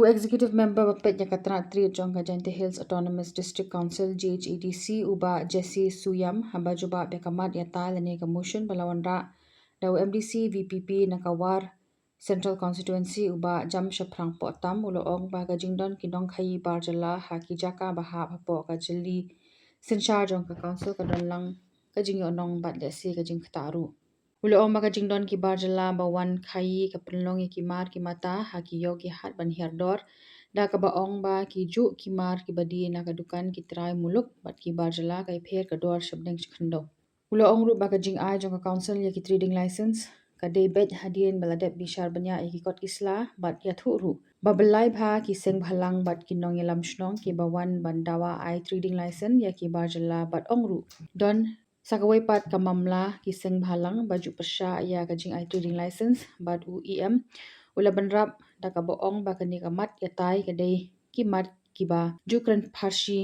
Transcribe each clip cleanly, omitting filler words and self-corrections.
who executive member Bapet Yakatra Tri Jong Kajante Hills Autonomous District Council GHEDC uba Jesse Suyam hamba juba bekamat yata lani motion balawan ra daw MDC VPP nakawar Central Constituency uba jam shaprang potam uloong ba kajingdon kinong khayi barjala haki jaka baha hapo kajali sinchar jong ka council kadon lang kajing onong bat desi kajing ktaru uloong ba kajingdon ki barjala bawan khayi kapenlong ki mar ki mata haki yogi hat ban hirdor da ka baong ba ki ju ki mar ki badi na kadukan ki trai muluk bat ki barjala kai pher kador shabdeng chikhndo uloong ru ba kajing ai jong ka council ya ki trading license kadai bet hadien baladep bishar banya ikikot isla bat yathu ru babelai bha ki seng bhalang bat ki nong yelam shnong ki bawan bandawa I trading license ya ki barjala bat ongru don sakawai pat kamamla ki seng bhalang baju pasha ya kajing I trading license bat UEM ula banrap da ka boong ba kani kamat yatai kadai ki mat ki ba jukran pharshi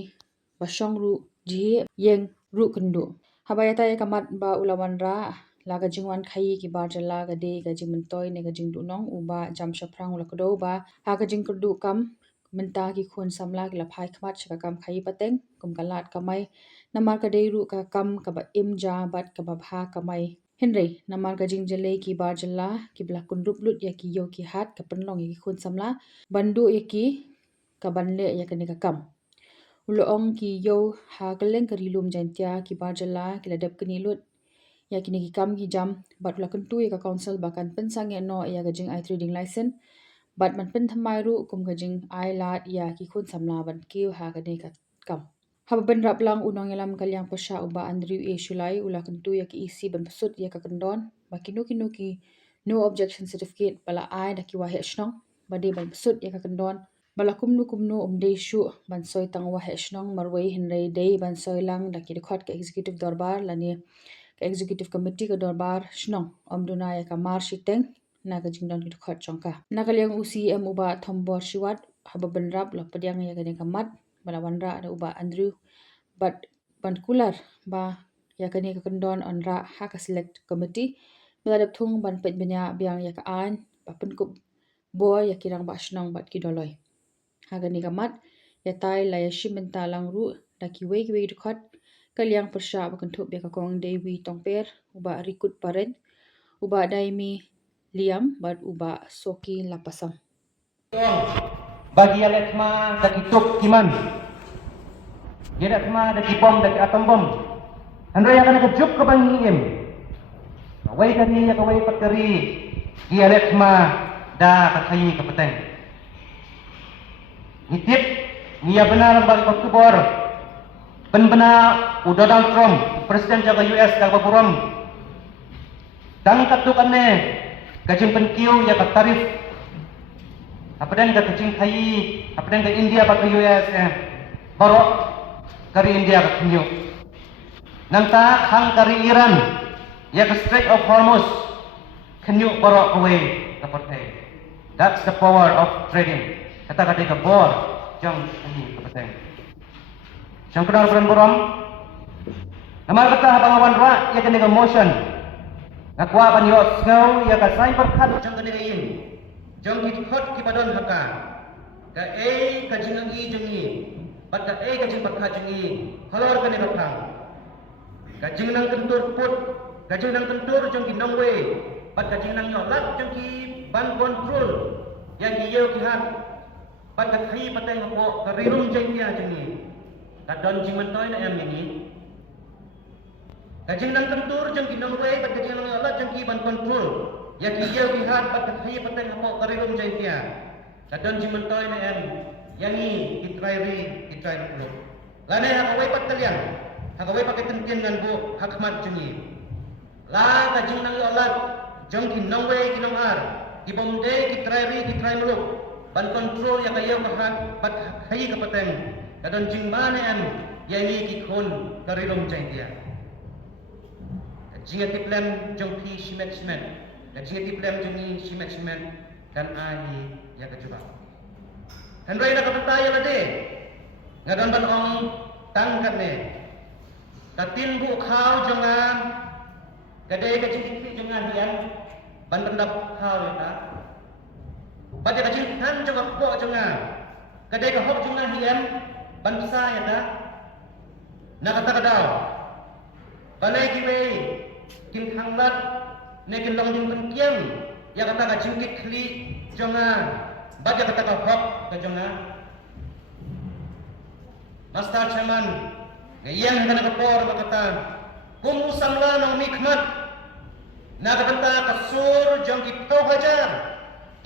ba shongru ji yeng ru kundu habayata kamat ba ulawan ra la ka jingwan khai ki barjala ga de ga jimantoi ne ga jingdu nong uba jam shaprang ula kodo ba ha ka jing kudu kam menta ki khun samla ki la phai khmat chaka kam khai pateng kum kalat kamai namar ka deiru ka kam ka ba imja bat ka ba bha kamai henrei namar ka jing jale ki barjala ki bla kunrup lut ya ki yo ki hat ka penlong ki khun samla bandu ya ki ka banle ya ka ni ka kam uloong ki yo ha kaleng karilum jantia ki barjala ki ladap kini lut ya kini ki kam ki jam bat la kuntu ya ka council bakan pensang ya no ya gajing I trading license bat man pen thamai ru kum gajing I lat ya ki khun samla ban ki ha ka ne ka kam haba ben rap lang unong yalam kalyang pasha uba andriu e shulai ula kuntu ya ki isi ban pasut ya ka kendon ba kinu ki no objection certificate bala I da ki wa he shnong bade ban pasut ya ka kendon bala kumnu umde shu ban soi tang wa he shnong marwei hinrei dei ban soi lang da ki khot ka executive dorbar lani ka executive committee ka dorbar shnong omduna ya ka mar shiteng na ka jingdon ki khot chongka na kalyang UCM uba thombor shiwat haba benrap la padyang ya ka ne kamat bala wanra ada uba Andrew but bankular ba ya ka ne ka kendon onra ha ka select committee bala dap thung ban pet benya biang ya ka an ba penkup boy ya kirang ba shnong bat ki doloi ha ka ne kamat ya tai la ya shimenta lang ru da ki wei khot kalyang persha ba kentup ya ka kong dewi tongper uba rikut paren uba daimi liam bat uba soki lapasam bagi aletma da kituk kiman yedatma da kipom da atom bom andra ya kana kejuk ke bangiem wai kani ya kawai pakari gi aletma da kathayi ke peteng nitip niya benar bagi paktubor ben-bena Donald Trump presiden jaga US jaga buram dan katukanne gajing penkiu ya tarif apa dan ka kajing khai apa dan ka India pa ka US borok kari India ka kinyo nanta hang kari Iran ya ka Strait of Hormuz kinyo borok away ka patay. That's the power of trading kata ka bor jang kinyo ka patay. Yang benar buram namal kata bangawan ra ya kani ka motion ngakwa ban yo ngau ya ka sai perkhat jang kani ka yin jang ki khot ki badon haka ka ka jinang i jengi pat ka jing pakha jengi halor kani ka phang ka jinang kentur put ka jinang kentur jang ki nongwe pat ka jinang yo lat jang ki ban control yang ki yo ki hat pat ka khai pateng ko ka rilum jengi ya jengi kadon jimantoy na em ini kajing nang tentur jeng kinong way pat kajing nang Allah jeng ki ban control ya ki yau ki hat pat khai pateng apo karilum jeng tia kadon jimantoy na em yangi kitrai lu lane ha way pat kalian ha way pakai tentien ngan bu hakmat jengi la kajing nang Allah jeng kinong way kinong ar ki bomde kitrai muluk ban control ya kayau ka hat pat khai ka pateng kadon jimbane em yangi ki khon karilum jeng tia jinga tiplem jong pi shimet dan jinga tiplem jongi shimet dan ahi ya kejuba hendrai na kapata ya lade ngadon ban ong tangkat ne tatin bu khau jangan gade ka jingi jangan hian ban pendap khau ya ta baca kajing kan jangan kok jangan kadai ka hok jangan hiam ban bisa ya dah nak kata kadau balai kiwe kim khanglat ne kin long ding penkiang ya kata kajing kli jangan baca kata ka hok ka jangan Master Chairman yang kena kepor berkata kumu samla nang mikmat nak benta kasur jang kita hajar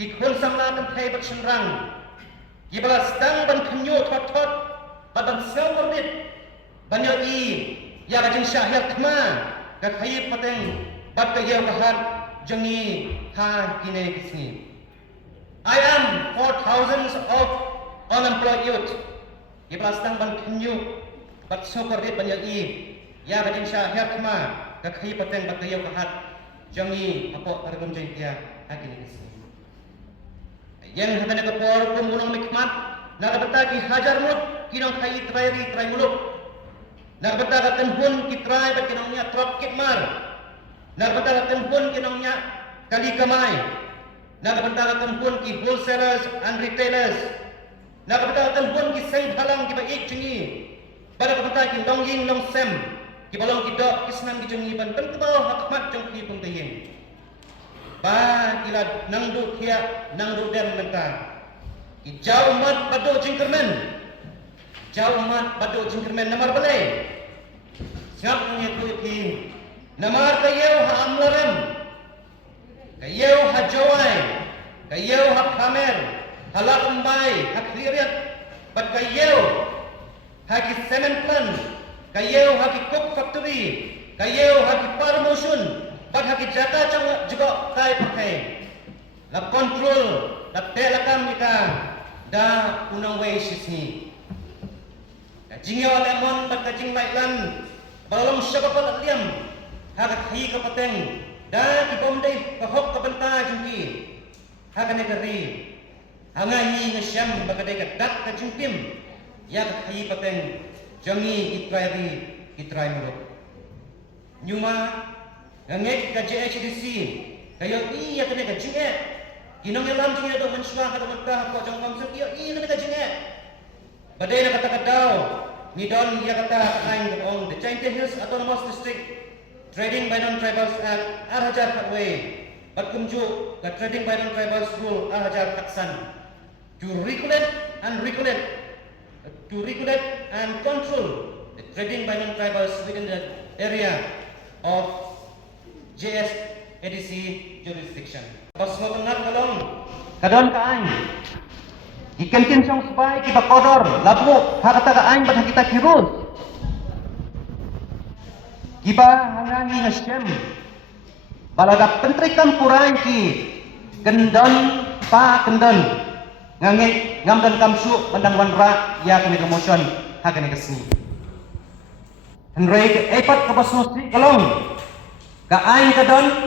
ikun samla kan kai bersenrang ibalas dang ban kenyu thot badan sawardit banyak i ya kajing syahir kma ka kai pateng bat ka yau kahat jangi ha kine kisni I am for thousands of unemployed youth ibalas dang ban kenyu bat sawardit banyak i ya kajing syahir kma ka kai pateng bat ka yau kahat jangi apa targum jeng dia hakini kisni yang hakana ke por kumunong mikmat nak beta ki hajar mulut kinong kai trai mulut nak beta ka tenhun ki trai bat kinong nya trop kitmar nak beta ka tenhun kinong nya kali kamai nak beta ka tenhun ki wholesalers and retailers nak beta ka tenhun ki seng halang ki ba ik jengi pada beta ki dong yin long sem ki balong ki dok ki senam ki jengi ban pentau hakmat jong ki pung teyin ba kila nangdu kia nangdu dem menta jauh mat badu jingkermen namar balai siap nya kuiti namar kayau ha amlarem kayau ha jawai kayau ha kamer halak umbai ha kliriat bat kayau ha ki cement plant kayau ha ki cook factory kayau ha ki promotion bat haki jaka juga kai pakai la kontrol la telakam kita da unang way sisni jingyo lemon bat kajing baiklan balong syabapal liam haka hi kapateng da di bomdai kahok kabenta jingki haka negeri hangai ngesyam bakadai kadat kajingpim ya hi pateng jangi itrai mulut nyuma ngek ka JHDC kayo iya kena ka jinge kinong elam jinge do menswa ka menta ko jong kamsa iyo iya kena ka jinge badai na kata kadao ni don iya kata aing on the Jainte Hills Autonomous District Trading by Non-Tribals Act Hajar Katway bat kumju ka Trading by Non-Tribals Rule Hajar Taksan to regulate and control the trading by non-tribals within the area of JSADC jurisdiction. Pasmo tengah kalong kadon kaang ikan kinsong spy kita kodor labu hakata kaang bat kita kirus kiba hangangi nasyam balaga pentrikan purai ki kendon pa kendon ngangi ngamdan kamsu pandang wanra ya kene kemotion hakane kesni Henry epat kapasno si kalong Kain kadon,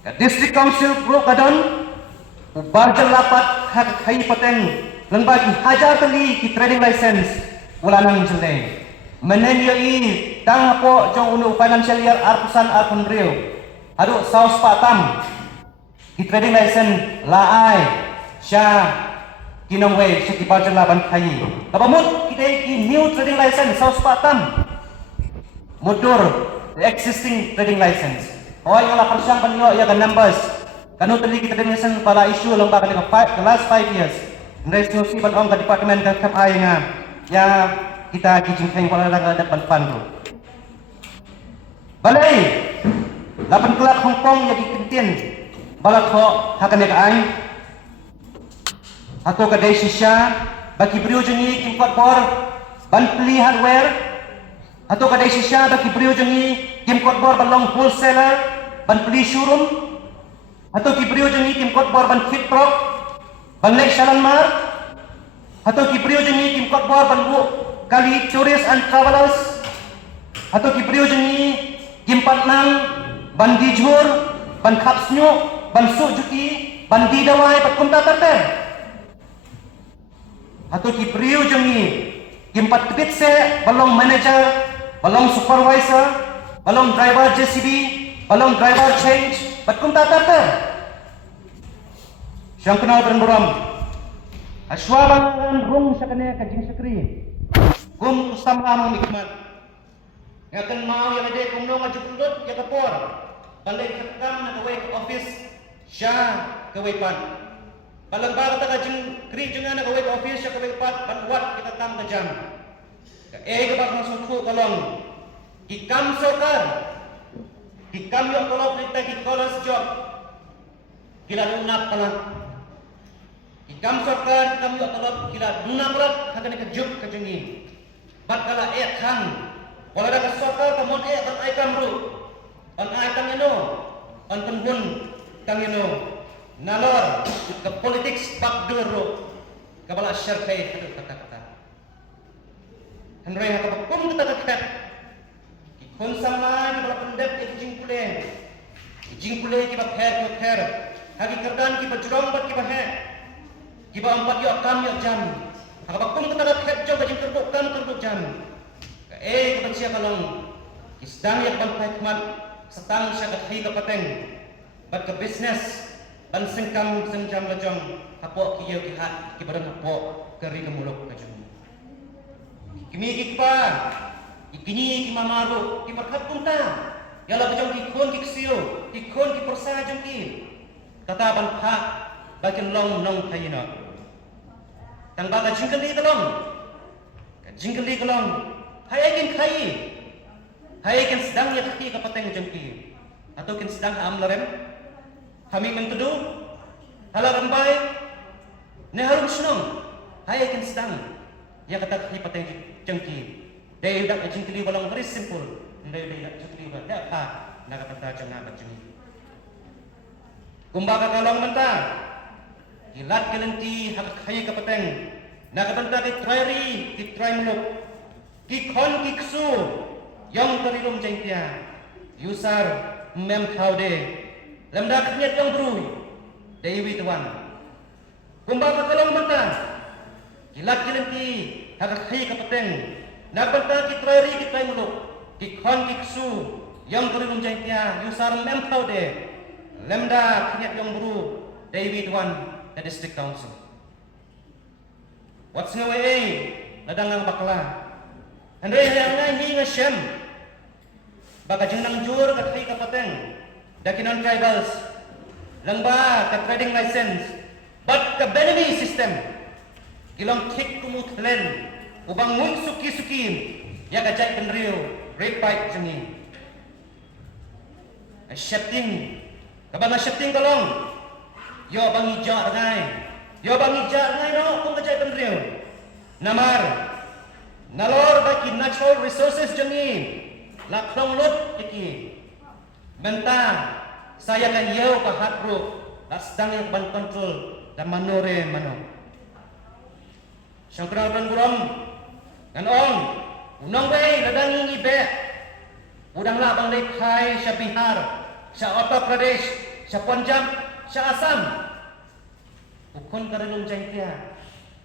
ka District Council Pro kadon, ubar jelapat hak kai pateng, lengbagi hajar tali ki trading license, wala nang jeleng. Menen yoi tang po jong unu financial year arpusan arpun rio, adu saus patam, ki trading license laai, sya kinong way sa kibar jelapan kai. Kapamut kita ki new trading license saus patam, mudur the existing trading license. Oh, yung la persyang panyo ya kan numbers. Kanu tadi kita trading license para isu lomba kan the last 5 years. Ndai si ban ong ka department ka kap ai nga. Ya kita kijing kain para lang ada pan tu. Balai. Lapan kelak Hong Kong ya dikentin. Balak ho hakan ya ai. Atau ka dai sisya bagi brio jengi import bor ban peli hardware atau kadai sisya bagi beliau jengi kim kot bor balong wholesaler ban peli showroom atau ki beliau jengi kim kot bor ban fit prop ban nek shalan mar atau ki beliau jengi kim kot bor ban bu kali tourist and travelers atau ki beliau jengi kim patnang ban dijur ban kapsnyo ban su juki ban didawai pat kumta terter atau ki beliau jengi kim pat tebit se balong manager balong supervisor, balong driver JCB, balong driver change, bat kum tata. Siyang kenal beram. Aswaban rung sa kanya kajing sekri. Gum usam among nikmat. Ngakan mau yang ada kung nong ajupundot ya kapor. Balik ketam na kaway ke office siya kaway pan. Balang ba kata kajing kri junga na kaway ke office siya kaway pat panwat kita tam ka jam. Ka bak masuk kalong. Ikam sokar. Ikam yung kolok kita ki kolas job. Kila lunap palang. Ikam sokar ikam yung kolok kila lunap palang hagan ka job ka jungi. Bat kala kan. Wala ka sokar ka mon kan ay kamru. On ay kang ino. On penhun kang ino. Nalor ke politics backdoor ro. Kabala syarkai kata-kata. Henry haka pun kita dekat. Ikon sama ni bala pendep ke jingkule ki ba kher. Hagi kerdan ki ba jurong bat ki ba he. Ki ba empat yo kam yo jam. Haka pun kita dekat jom ba jingkerduk kam kerduk jam. Ka ke bacia kalong. Isdang yak ban hikmat setang siya kathi ka pateng. Bat ke business ban sengkam sengjam lajong kapok ki yo ki hat ki barang kapok keri kemuluk ka jung. Kimi pa, ikini ki mamaru, ki perkat punta. Yala bajong ki kon ki ksio, ki kon ki persa jong ki. Kata ban ha, bakin long nong kayina. Tang baga jingkeli kalong. Jingkeli kalong. Hai kin kai. Hai kin sedang ya kaki kapateng jong ki. Atau kin sedang amlarem. Kami mentudu. Halaran bay. Ne harum sunong. Hai kin sedang. Ya kata kaki pateng jengki. Daya udak jengki walang very simple. Daya jengki walang dak ha nakapata jengna jengki. Kumbaga kalong mentah. Gilat kelenti hak khai kapateng. Nakapanta ki trairi ki trai muluk. Ki kon ki ksu yang terilum jengkia. Yusar mem khaude. Lemda khniat yang brui. Dewi tuan. Kumbaga kalong mentah. Gilat kelenti hak khai kapateng. Nakapanta ki trairi ki trai muluk. Ki kon ki ksu yang terilum jengkia. Yusar mem khaude. Lemda khniat yang bru. Dewi tuan the district council. What's nga way ladang ang bakla. Andre yang ngi nga shem. Baka jinang jur kat fi kapateng. Dakinan tribals. Langba ka trading license. But ka benemy system. Kilong kick kumut len. Ubang mung suki-suki. Ya ka jay penrio. Rape bite jengi. Shifting. Kabang shifting kalong. Yo bang ijar ngai. Yo bang ijar ngai no kung kajay penrio. Namar. Nalor baki natural resources jengi. Laklong lut iki. Benta saya kan yo pahat bro. Lasdang yang ban kontrol dan manore mano. Syangkra dan buram. Dan ong. Unang bay ladang ingi be. Udang la bang lekai sya Bihar. Sya Uttar Pradesh. Sya Punjab. Sya Assam. Ukon karilong jengkia.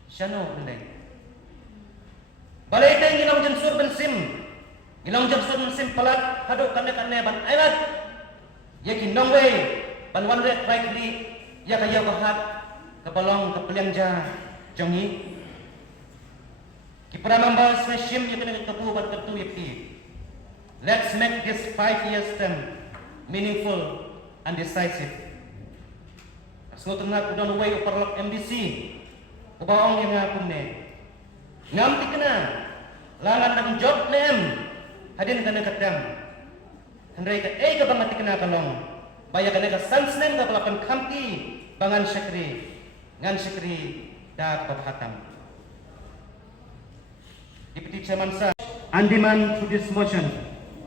Sya no endeng. Balai teng ilang jensur bensim. Ilang jensur bensim palat. Haduk kane-kane ban ailat. Yakin nongway. Ban one red right li. Ya kaya bahat. Kapalong kapaliang ja. Jongi. Kipara membal smashim ya kena kepu bat ketu yapi. Let's make this 5 years term meaningful and decisive. Asngot nga kudang way uparlok MDC. Ubaong yang nga kumne. Ngamti kena. Langan ng job nem. Hadin ka na katam. Handray ka ka bang mati kena kalong. Baya ka na ka sans nem na palapan kamti. Bangan syakri. Ngan syakri da pabhatam. Deputy Chairman Sir. And demand to this motion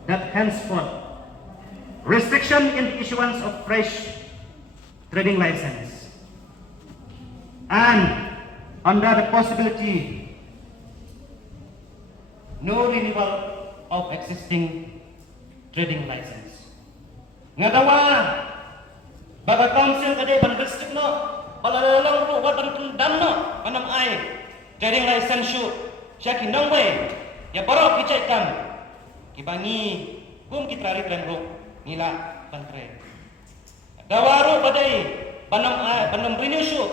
that henceforth restriction in the issuance of fresh trading license and under the possibility no renewal of existing trading license. Ngadawa baga council kade ban district no balalang ro wadan tundam no anam ai trading license shu syaki nongwe ya baro kicai kam kibangi gum kitrari tren ro nila bantre. Dawaro badai Banam renew show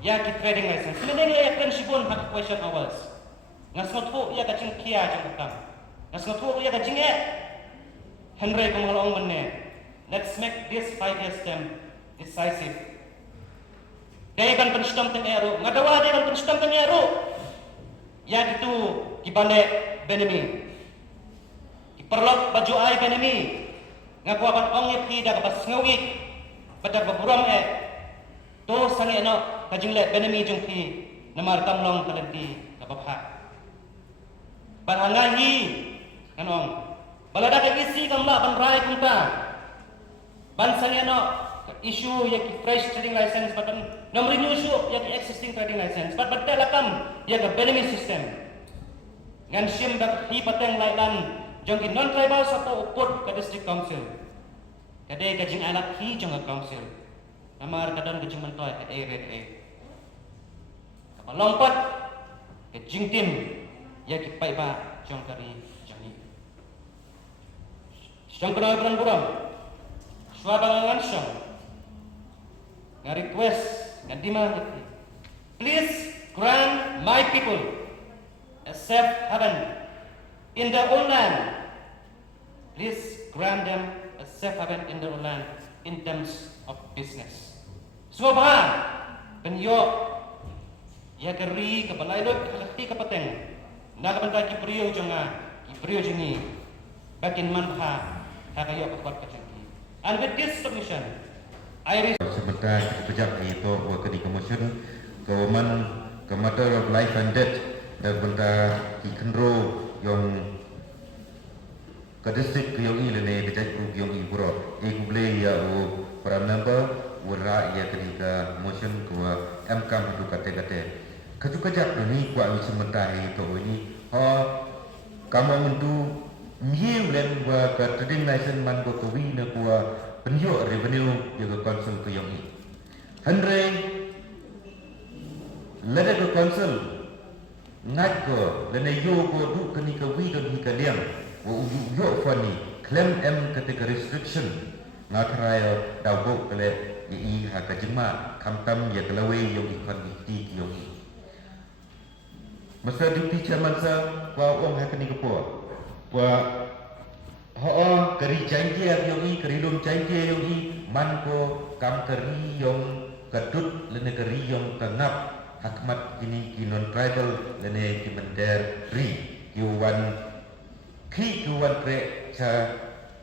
ya ki trading license. Mendengar ya kan sibon hak question hours. Ngasngot ya kacing kia jang kam. Ngasngot ya kacing Henry kumalong menne. Let's make this 5 years term decisive. Daya kan penstam tenero, ngadawa daya kan penstam tenero. Ya itu kibande benemi. Kiperlok baju ai benemi. Ngaku akan ongit tidak pas ngawik. Pada beburam to sange no kajingle benemi jungki namar tamlong talenti kapapha. Barangahi kanong balada ka isi kamla banrai kunta. Ban sange no issue ya ki fresh trading license batan nam renew issue ya ki existing trading license but telakam ya ka benemi system. Ngan sim dak hi pateng lailan jongki non tribal sato uput ka district council. Kadai kajing anak hi jong ka council. Namar kadang kajing mentoy at red. Kapal lompat kajing tim ya ki pai ba jong kari jangi. Jong kena beran buram. Swabangan syang. Nga request nga demand please grant my people a safe haven in their own land. Please grant them a safe haven in their own land in terms of business. Semua bahan penyo ya keri kebalai dok kelati kapateng nak benda kipriyo jengi bakin manha hakayo kuat kecengki. And with this submission I sebentar pejak itu buat di commission government ke matter of life and death dan benda ikenro yang ke district yang ini le dejak group yang ibro boleh ya para member wara ya ketika motion ke MK itu kata-kata kejap ini kuat sebentar itu ini kamu mentu miu len wa ka trading license man ko wi na ko penyo revenue ya ko council ko yang ni handre lada ko council ngat ko lene yo ko du kani ka wi don hi ka liam wo yo fani claim ketika restriction ngakraya dawo kale i ha ka jima kamtam ya kalawe yo ikon ti yo masa duty chairman sa wa ong ha kani ko po wa ho kari janji yogi kari lum janji yogi man ko kam kari yong kadut lene kari yong kangap hakmat kini kinon tribal lene kimender ri yuwan ki yuwan pre cha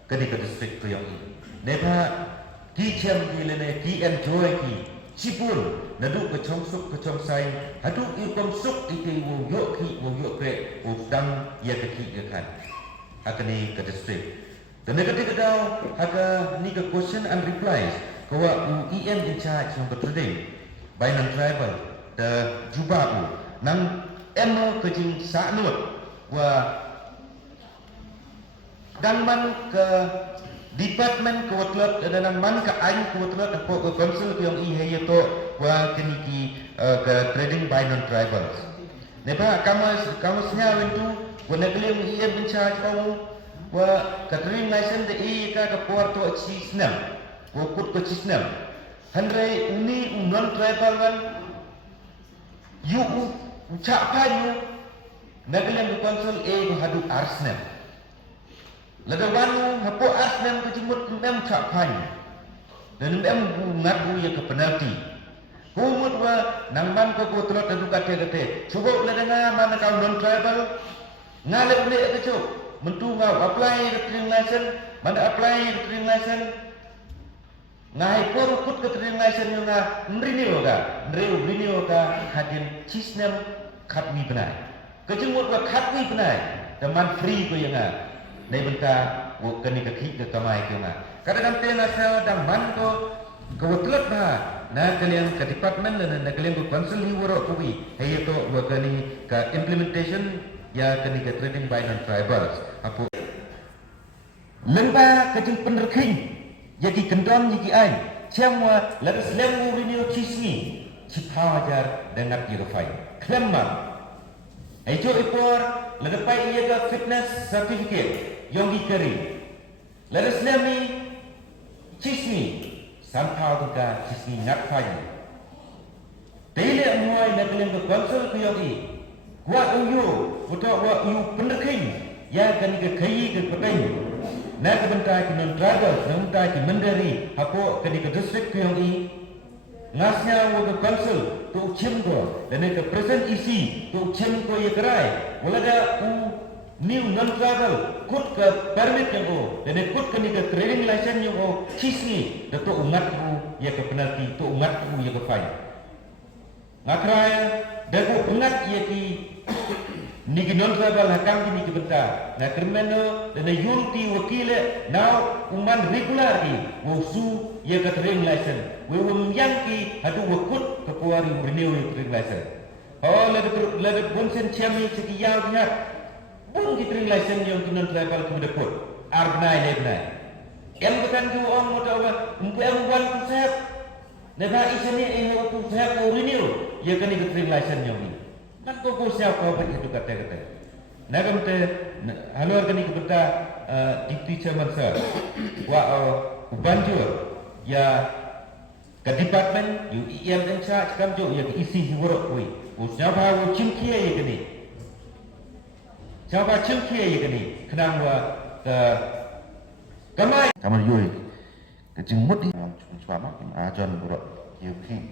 kadi ka district ko yogi nepa ki chem ki lene ki enjoy ki sipul nadu ke chong sai hadu i kom suk ite wo yo pre wo dang ya ke ki kan akani ke district dan negatif dah haka ni ke question and replies kawa UEM in charge ng trading by non-tribal the juba nang eno kejing sanut wa dan man ke department kuatlat dan man ke ain kuatlat ko ke council yang ihe to wa kini ke trading by non-tribals nepa kamu senya wentu wa neglim UEM in charge kamu wa catering license de ka porto chisnam wa kut ko chisnam handai uni non tribal wan yu cha panyu naglam council ko hadu arsnam ladawanu hapo arsnam ko jimut mem cha panyu dan mem ngadu ya ke penalti kumut wa nangman ko telot adu kate cuba ladanga mana kau non tribal ngalep le ke cuk mentu ngau apply trading license mana apply trading license ngai por kut ke trading license nga renew ka hadin chisnam khatmi benai kejengmut wa khatmi benai teman free ko yang nei benta wo kani ka khik ke kamai ke nga kadang tena sa dang man ko kawatlat ba na kalian ke department na kalian ko council ni woro ko wi hayo wa kani ka implementation ya kani ke trading by non-tribals apo lemba kajing penerking jadi kendam yiki ai semua laras lemu renew chisni cipawajar dengan irfai klemma ejo ipor ledepai ia ga fitness certificate yang dikeri laras lemi chisni somehow tengah sisi ngat fai. Tele muai nak kalian ke konsul ke yogi. Kuat uyu, betul kuat uyu pendeking. Ya kan ke kayi ke petang. Nak bentai ke non travel, bentai ke mendari. Hapo kan ke district ke yogi. Ngasnya ke konsul tu cim ko, dan ke present isi tu cim ko ye kerai. Walaga new non travel kut ke permit yang dan kut ke ni ke training license yang cisni dato umat ye ke penalti tu umat ye ke fine. Ngakraya dago pengat ye ki ni ki non travel hakam ki ni ki bentar. Na kermeno dan yulti wakile now uman regular ki wosu ye ke training license. We yang ki hadu wakut ke kuari renew ye training license. Oh lagat bunsen ciami seki yaw nyat. Bung ki training license yang ki non travel ki dekut. Arbnai lebnai. Yang bukan tu orang motor umpu yang wan ku sehat. Neba isani ku sehat ku renew. Ya kan itu training license yang ni. Kan ko siapa bagi itu kata-kata. Nagam te halor kan itu kata deputy chairman sir. Wa banjur ya ke department UEM in charge kam jo ya isi hiwrok koi. Siapa wo chimkia ya kan ni. Siapa chimkia ya kan ni. Kenang wa kamai kamar yoi ke jingmut ni suama ajon buruk yuki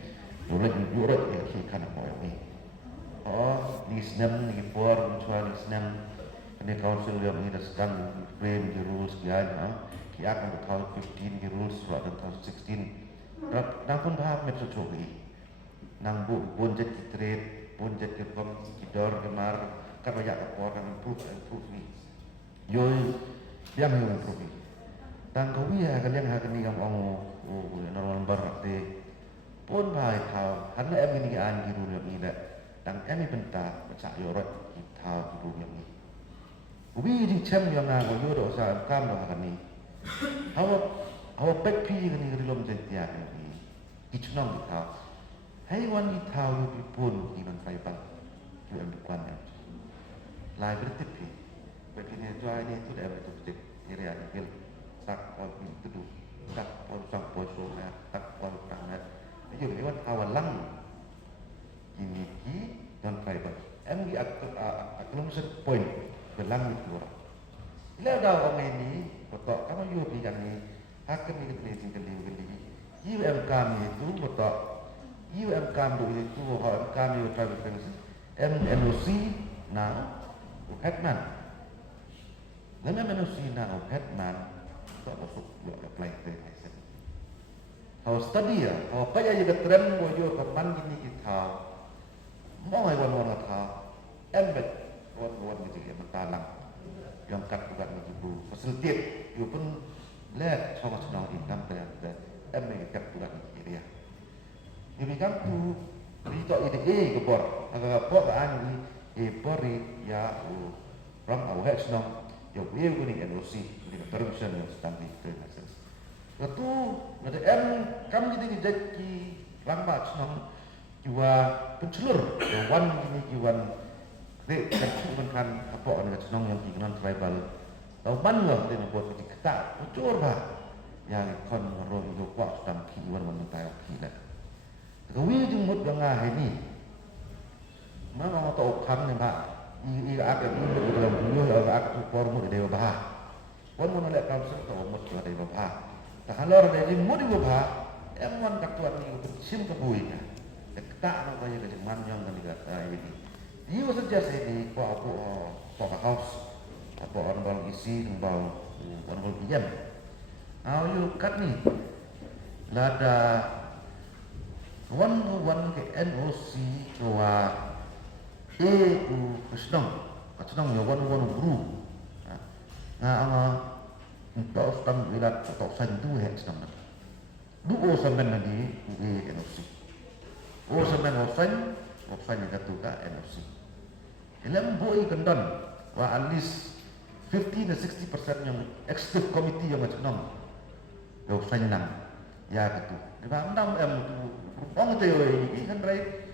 urut ya ki kana mo ni ni senam ni por mutual ni senam ni council yang ni sedang frame the rules kian ki akan tahun 15 the rules pada tahun 16 nang pun bahas metro chogi nang bonjet ki trade bonjet ki kom ki dor kemar karya ke por kan improve ni yoi yang improve dan kau ya kalian hari ini yang orang normal berarti pun baik tahu karena em ini an di dunia ini dan em ini bentar macam yorot kita di dunia ini. Ubi di cem yang aku yorot usah kam dah hari ini. Awak pekpi kan ini belum jadi ini. Icunang kita. Haiwan kita ubi pun di non tribal tu em bukan ya. Lai bertipi. Begini jual ini tu em itu betul area ini. Tak pun itu tak pun sang posona tak pun tangan itu lewat awal lang ini ki dan tribal MG aklum set point belang itu orang ila dah orang ini betul kamu yo bilang ni akan ni tracing kali UM kami itu betul UM kami itu kami tribal friends MNOC na Hetman MNOC na Hetman masuk buat apply license. Kalau study ya, kalau payah juga trend bojo kapan gini kita, mau ai wan kita, embed wan gitu ya mentalang, yang kat bukan begitu, facilitate, you pun lihat sama senang income terhadap embed kat bukan kiri ya. Ini kan tu, itu ide kebor, agak kebor kan ini, bori ya, ram awal senang. Yo dia guni NOC di permission yang sedang dikerjakan. Lalu ada kami jadi lambat senang jua pencelur wan ini juan dek kan apa orang senang yang dikenal tribal. Tahu mana dia buat ketat, ucur bah yang kon roh itu kuat sedang kiwan menentai kita. Kami jumut dengan ini. Mana orang tahu kan ni pak. Ia akan ini dalam dunia akan formu dari bawah. Formu nak council atau formu dari bawah. Tak halor dari mu di bawah. Eman katuan ini bersim kebuinya. Tak nak kaya kejaman yang kata ini. Dia saja sini apa house apa orang bang isi orang bang PM. Ayo kat ni. Lada one ke NOC doa ku kesenang ya wan guru. Untuk stand wilat atau sandu het senang. Dua sampai nanti NOC. Sampai ofen yang katuka NOC. Dalam boy kendon wa at least 50 to 60% yang executive committee yang senang. Yo senang ya katu. Di mana tu orang tu ini kan right.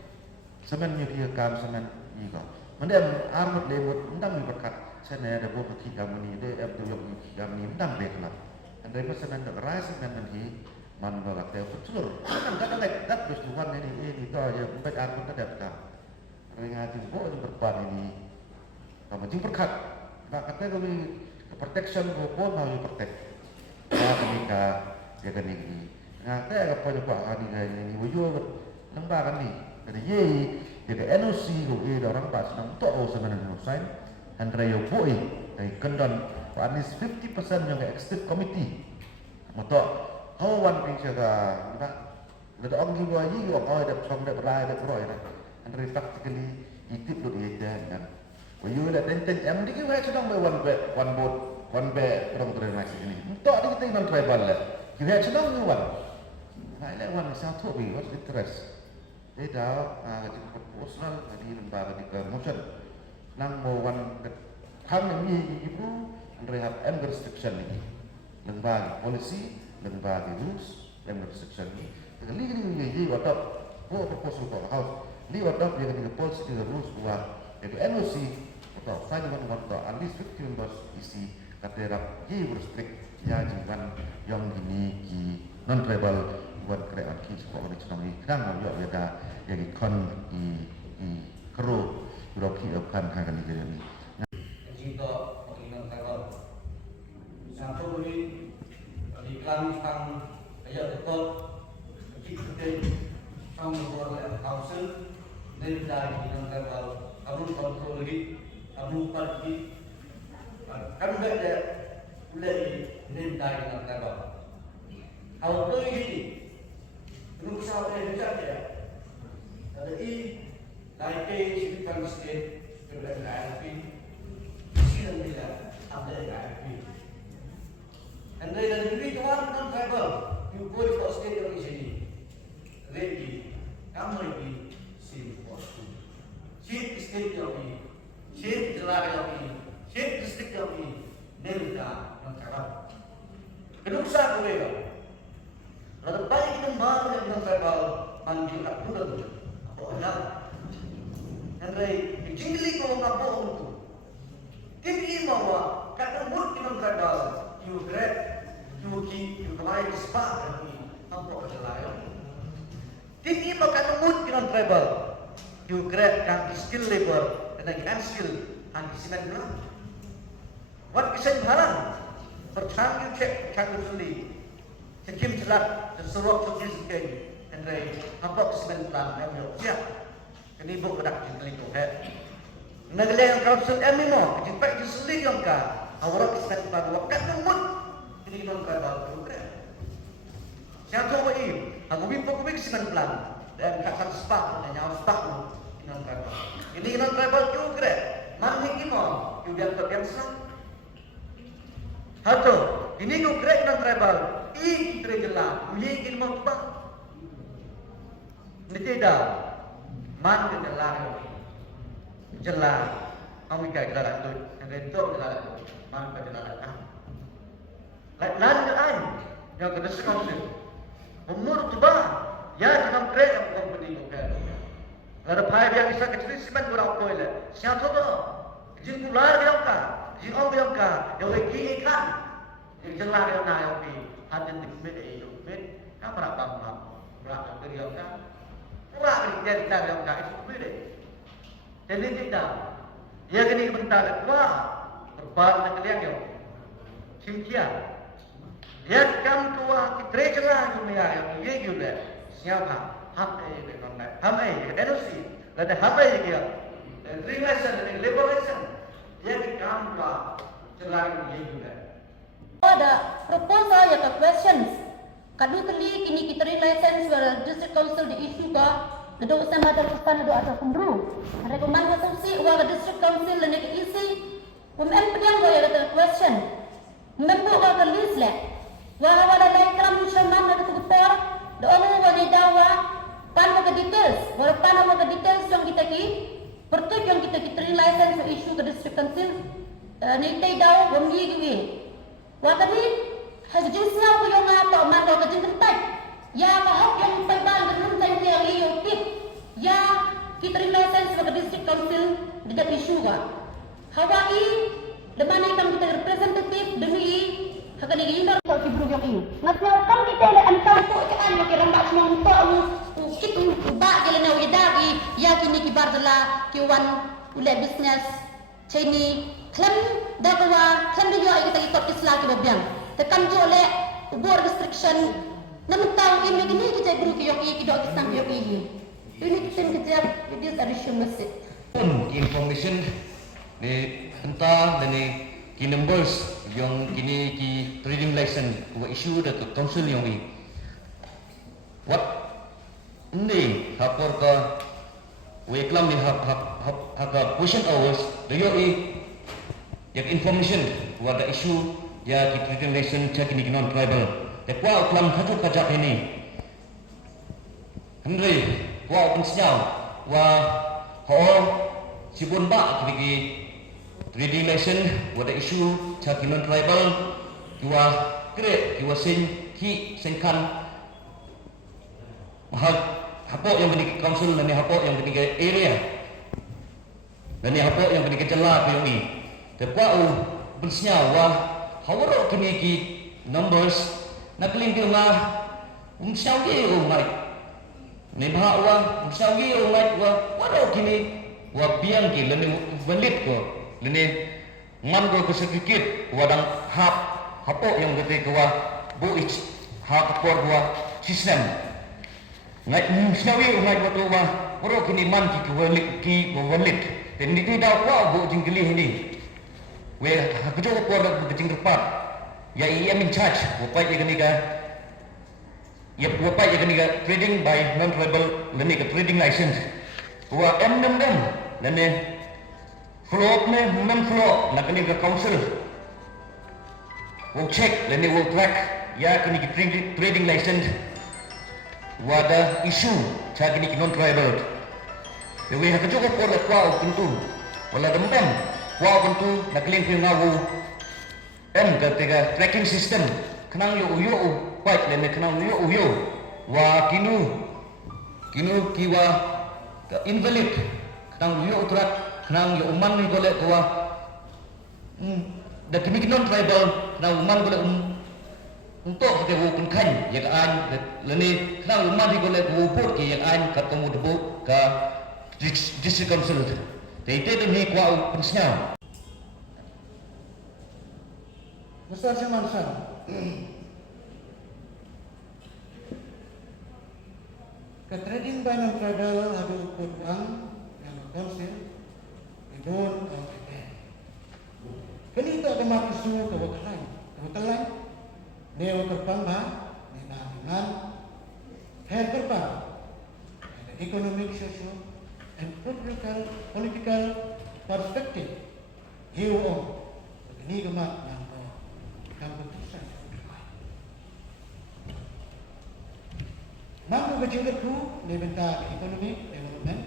Semen ni dia kam semen iko. Mendem armut lemut ndam ni berkat. Sana ada buat kaki kamu ni, dia tu yang kami ni ndam deklah. Andai pasal nak rai semen nanti man ba ka teo betul kan kadang dat terus tuan ini to ya baik aku tak ada ringan timbo berpan ini kamu jing perkat nak kata kami protection ko pon mau protect kami ka ya kan ini nah saya apa apa ani ini wuyo lembaga ni dari ye jadi NOC ko orang pas nang to sebenarnya sign Andre yo boy dari kendon at least 50% yang executive committee moto wan ping jaga ba le ong gi wa yi yo oi da chong da rai da roi da Andre practically itip do ye dan wuyo da ten em di ki wa chong ba one vote one be rong tre mai sini to di kita non tribal la ki ha chong ni wan hai le wan sa to bi what interest they da the proposal di lembaga di motion nang mo wan kham ni ibu rehab and restriction ni lembaga policy lembaga rules and restriction ni kali ni ye watap ko proposal ko house li watap ye ni policy the rules wa itu NOC atau sign one to at least 50 members isi katerap ye restrict ya jiban yang gini ki non tribal buat kerajaan ki sekolah ni cuma ni kadang yo beda jadi kon i kero Rocky akan akan dijadi. Jika penginan kalau satu ini di kelam tang ayat betul kita trong một là học sinh nên đại thì nâng cao vào abu kontrol lagi abu pergi kan beda lagi nên đại nâng cao vào hầu tôi gì lúc sau đây chắc vậy ada i đại kê chỉ cần state từ đại đại phi xin đi là làm đại đại phi and đây là những cái toán non tribal you go for state origin ready kamu ini sin postu sin state yogi sin jela yogi sin district yogi nelka non tribal kedua boleh lalu baik itu malu yang non tribal panggil aku dulu apa ada Henry jingli ko ngapo untuk tiki mawa kata mut non tribal you great you keep you kelai spa ni apa kelai tiki mo kata mut non tribal you great kan skill labor dan lagi unskill han sinan pula wat kisen halang pertang you check kan usuli sekim jelat sesuatu terjadi Henry apa kesinan plan em siap ini buku dak jingli ko he nagle yang council emimo jipai diseli yang ka awrak kesinan plan wakat mut ini non tribal program siapa tahu ini aku bimpo kubik kesinan plan dan kakak spak dan nyawa spak non tribal ini non tribal juga man hikimo you biar terbiasa Hato, ini ko great non tribal i trejela uyi ilmu bang Nikida man jela jela kami kaya jela itu rentok jela man kaya jela lan ai yang kada sekausin umur tuba ya jangan great yang company ko kaya lara pai dia bisa kecil siman kurang koile siapa tu jin pular dia ka jin om dia ka yang lagi ikan yang jela dia na yang pi hatin dikmet itu met kamera bang berapa dia ka pura dia cari yang ka itu beda jadi tidak dia kini bentar wah berbar nak lihat yo simkia dia kam tua kitre jela dunia yang ye gule siapa ham dengan ham NOC ada ham dia relation dan liberation dia kam tua jela ye gule ada proposal ya questions kadu kali kini kita license wala district council di issue ka do sama ada pusat ada kumru rekomendasi wala district council lene ke isi pemem pediang go ya question membo ka list le wala wala diagram shaman ada tuktor do wala dawa pan mo ke details wala pan mo ke details yang kita ki pertu yang kita license issue ke district council ni tai daw bumi gi wakati hajisnya ko yung ato man ko kajin tay ya mahok yung tagbal ganun tay niya iyo tip ya kita license sa district council di da issue ga Hawaii lemani kam kita representative demi hakani gi indor ko kibru yung iyo ngasyaw kam kita le antaw ko kan yo kira mbak semua kit ba gele na widagi ya kini kibar dala ki wan ule business cheni klem dakwa klem yo ay kita ikot kisla ki babyang tekan jo le ubor restriction namun tahu ini gini kita guru ki yoki ki dok kisam yoki ini kita kerja this addition message information ni entah dan ki numbers yang kini ki trading license wa issue dah ke council yang ni what ni hapor ka we klam ni hak question hours do yo yang information wa da issue ya ki trading license cak ni non tribal te kwa klam khatu kajak ini Henry kwa pensau wa ho sibun ba ki trading license wada issue cak non tribal kiwa kre kiwa sen ki senkan mahal hapo yang bagi council dan hapo yang bagi area dan hapo yang bagi jela ko ni tepau bersnya wa hawaro kini ki numbers nakling ki ma umsau ki umai ni ba wa umsau ki umai wa waro kini wa biang ki leni belit ko leni man ko sedikit wadang hapo yang gede ko wa bu ich hak por wa sistem ngai msawi ngai watu wa oro kini man ki walit dan itu dah wa bu jingli ini we hakjo por bu jingrupat ya ia in charge upai ya kini ga ya upai ya kini ga trading by non tribal leni ka trading license wa dem leni float ne mem float nak kini ka council will check leni will track ya kini ki trading license wada isu cak ni non tribal dewe ha kajo ko la kwa kuntu wala dembem kwa kuntu naklin pin ngawu ketiga tracking system kenang yo quite le kenang yo wa kinu kiwa invalid kenang yo utrat kenang yo uman ni gole kwa da kini non tribal na uman gole untuk kita wukun kan yang an leni kenal rumah di golek wupur ke yang an kat kamu debu ke district council tete tu ni kuat pensnya besar semansan ke trading by non tribal ada ukur uang yang council ibon kini itu ada makisu ke wakalan Dewa Kerpang dengan head Kerpang economic, social and political perspective hiu ini gemak nampo keputusan mampu kecil tu di bentar economic development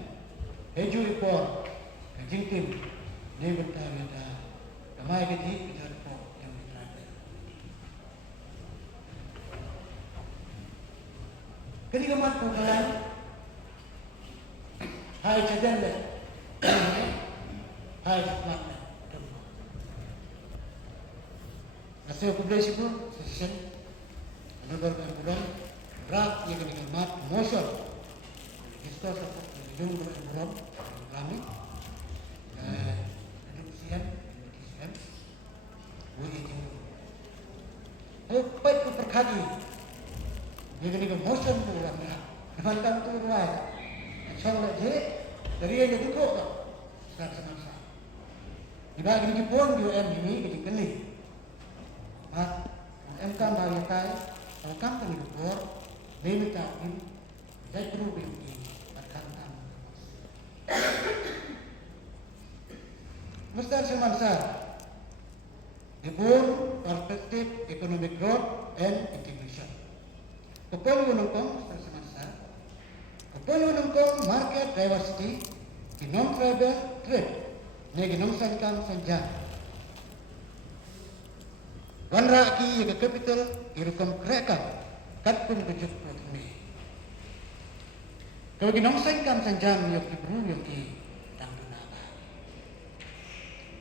eju report kecil tim di bentar ada ramai kecil report yang diterapkan kini gemak pengkalan hai cadan le hai cepat Nasi publish itu session another bulan draft yang kini gemak motion discuss jung bulan kami reduksian baik perkali dia kini motion bulan Nafantang tu ruai Chong le je dari yang itu kok sama-sama. Iba kini pun UM ini kini kini. MK bagi kai kalau kam kini bor demi takin saya perlu beli akan kam. Mesti semasa Ibun perspektif economic growth and integration. Kepala menungkong semasa Kepala menungkong market diversity di non-tribal trade negi nongsankan sanjang. Wanra ki ke capital irukam kerekan katpun kejuk ini. Kalau di nongsankan sanjang yok di buru yok di tanggunaga.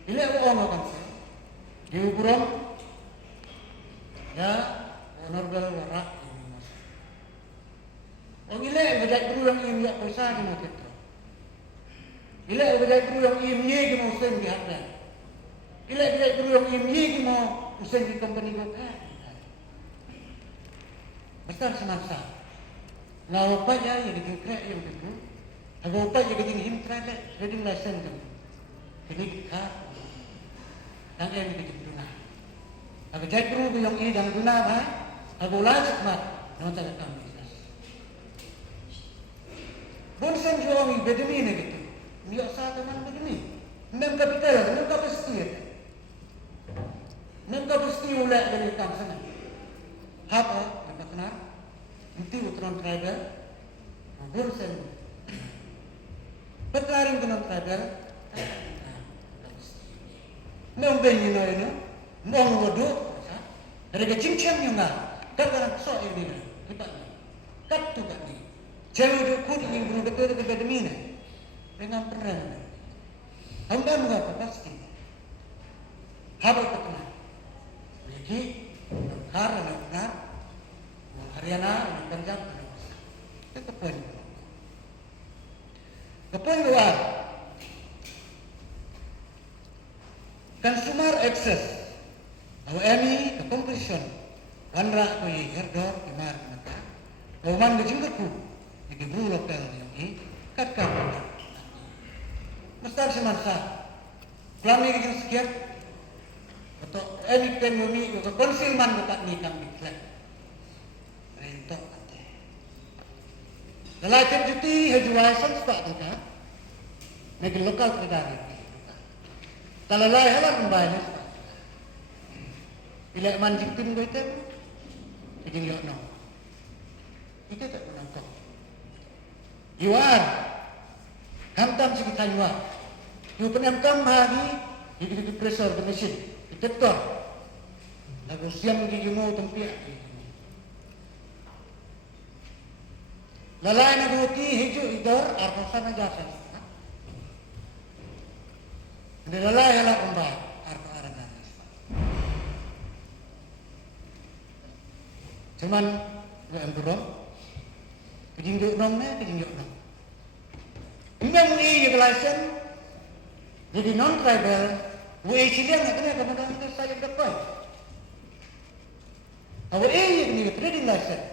Bila uang akan di ukuran ya honorable warak ini mas. Orang ilek berjaya guru yang ia minyak pesa di mau tetap. Ilek berjaya guru yang ia minyak di mau usaha di harga. Ilek berjaya guru yang ia minyak di mau usaha di company kota. Besar semasa. Nah, apa ya yang dikerek yang itu? Agak apa yang dikerek trading license tu. Jadi kita dan yang dikerek. Agak jadi guru yang ia dan guna apa? Agak ulas mat. Nama tak kami. Bonsen jual bedemi ni gitu. Dia sah teman bedemi. Nem kapital, nem kapasiti. Nem kapasiti ulah dari kampung. Apa? Apa kena? Nanti utron tribal. Bonsen. Pertaring dengan tribal. Nem benyi no ini. Mong wadu. Dari kecincang yang nak. Kadang sok ini. Kita. Kat tu kat ni. Jangan dukung yang guru betul betul demi ni. Dengan peran. Anda mengapa pasti? Habis ketemu. Jadi karena Haryana dan Punjab itu poin. Poin dua. Consumer access. Awani competition. Wanra ko herdor kimar mata. Roman dijengku. Jadi guru lokal yang ini kata mesti semasa kelami yang sekian atau ini penuni atau konsilman dekat ni kami flat rentok kata dalam cuti hajuai sebab kita negeri lokal terdapat kalau lain halan membayar bila manjing tim kita jadi yok no itu tak menangkap Yuar, hantam sekitar yuar. You penamkam hari, you pressure the machine, you tektor. Lagu siam di yumo tempiak. Lalai nagu ti hiju idor arkosan aja san. Ini lalai halak umba arko arangan. Cuman lu emburom. Kejinjuk nomnya, kejinjuk nom. Memang ini yang license jadi non-tribal. Wei Chilian nak kena kemudian itu saya dapat. Awak ini trading license.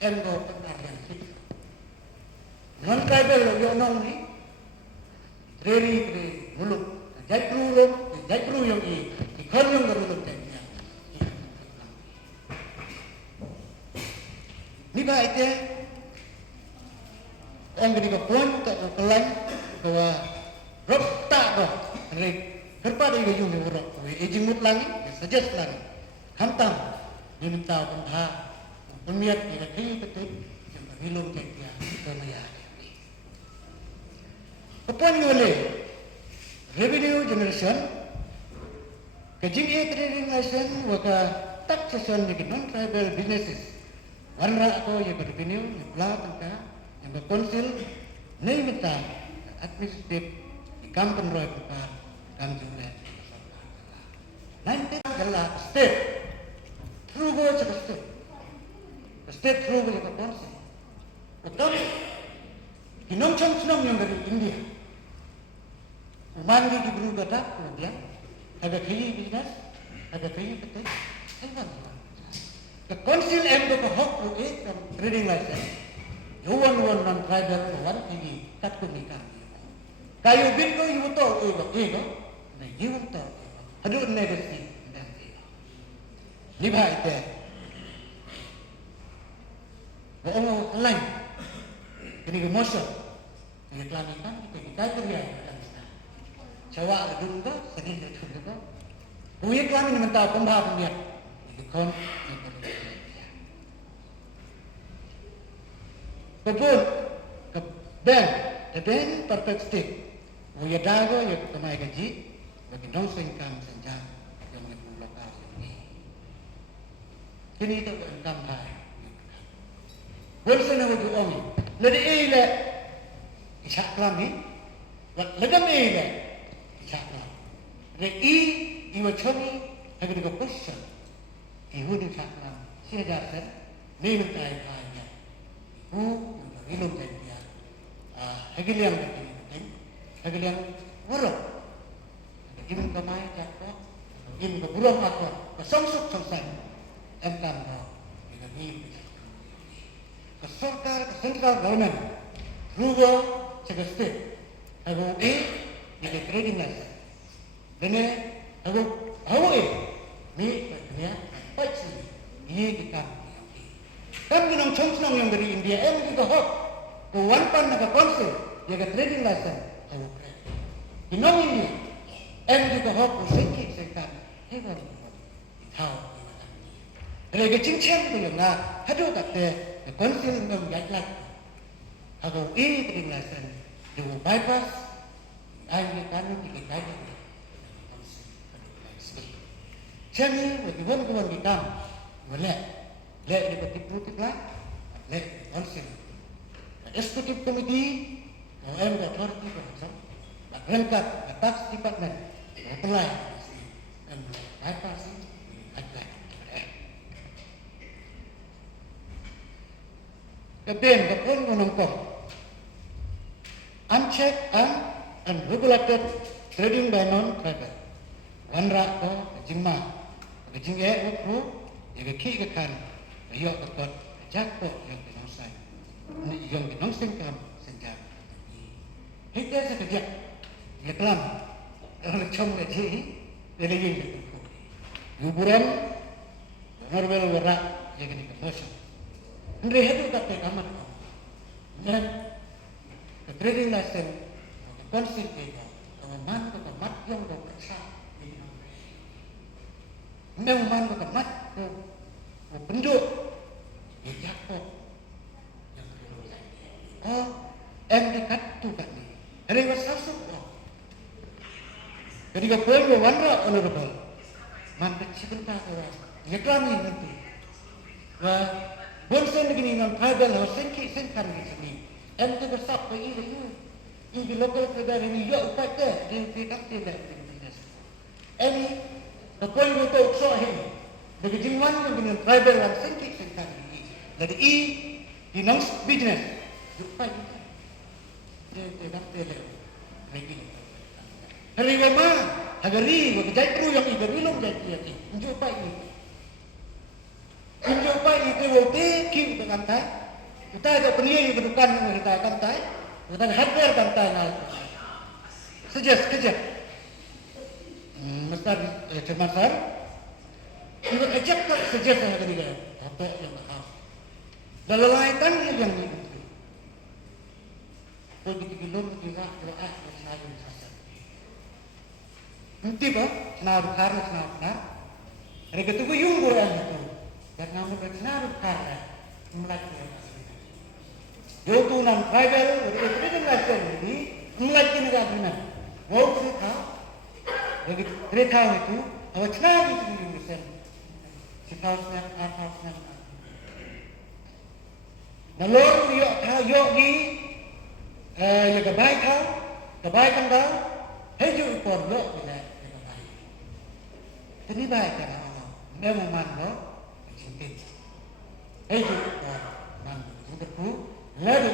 Engo penarian. Non-tribal yang nom ni trading muluk. Jai yang ini. Ikon yang beruluk jadinya. Ni baiknya. Ang gini ko pun tak kelan bahwa rok tak roh rek berpada yung rok ejing mut lang suggest lang hantam diminta pun pemiat ila kay betul yang hilong kay dia kemaya upon yole revenue generation kajing trading license waka taxation di non tribal businesses warna ko yung revenue yung plat ka yang berkonsil ni minta administratif di kampung roy pepar dan jumlah nanti adalah state through go state through go ke konsil betul kinong senong yang dari India umandi di buru gata kemudian ada kaya bisnes ada kaya betul ke konsil yang berhak trading license Yuan non tribal one ini kat kumikan. Kayu bin ko yuto ego na yuto. Hadu negasi dan ego. Liba ite. Boong lain. Ini gemoso. Ini kelanikan kita kerja. Jawa gedung ko, sedih gedung ko. Buya kami minta pembahas dia. Ikon Betul, ke ben perspektif. Buya dago ya kemai gaji bagi dong sengkam senjang yang lebih lokal ini. Kini itu engkam hai. Boleh nak buat orang. Lada ile isyak lami, legam ile isyak lami. Lada iwa chomi lagi dengan pusat. Ihu di isyak lami. Siapa jasad ni mentai kaya. ku ilum dia hagiliang penting hagiliang warok gim ka mai ka ko gim ka buram ako ka songsuk songsai kan ni ka sarkar ka central government rugo sa state ago ni trading license dene ago ni ya pachi ni kita kan ginong chongsnong yang dari India juga hok ko wan pan na ka konsul ya ka trading license ago ginong India juga hok ko seki sekan hego thao rega chingchen ko nga hado ka te konsul ngom yatlat ago trading license do bypass ai kan ni ka Jadi, bagaimana kita boleh lihat di politik lah, lihat konsen. Eksekutif komiti, OM authority person, rangkap tax department, apply, dan bypass apply. Kemudian, kapun menungkap unchecked and unregulated trading by non-tribal. Wanra ko jingma jing wakru ya ki ka kan yo ka kot jak ko yang pinong sai ni yang pinong singkam senja hite sa kejak ya kelam orang chom le ji le le yin ko yuburan normal wara ya ni ka motion andre hedu ka te kamar dan trading license konsep itu man ko mat yang ko persa man ko mat ko penduk ya japo dekat tu kan ni hari wasasuk ketika perlu wanra honorable man kecil ka ko ya kami nanti bonsen begini nang tribal hosenki senkan ni sini tu besar ko ini local tribal ini yo upai ke di kapten dah ini Kapal mo ito ukso hin. Nagajingwan ko ng tribal lang senki senkan ini. Jadi di nang business. Dupai kita. Dia kapten dah. Lagi. Hari wama agari wag jai kru yang ibarilong jai tiati. Dupai ini. Dupai itu wote ki kantai. Kita ada peniai yang berdukan kita kantai. Kita hardware kantai nal. Sejak Mestad Chairman Sir, you will eject the suggestion of the apa yang khas. Dalalaitan yang itu. Begitu belum juga doa bersama saja. Nanti bah, senar karena. Mereka tu yung bukan itu. Dan namun senar karena mulai. Yo tu nan tribal, itu dengan ini mulai kini kan. Mau kita Bagi mereka itu, awak kenal itu di Indonesia. Sekarang apa? Nalor yo di, yang kebaik kan dah, hejur ikor lo bila kebaik. Ini baik kan Allah, memang man lo, cinta. Hejur ikor man, berku, lalu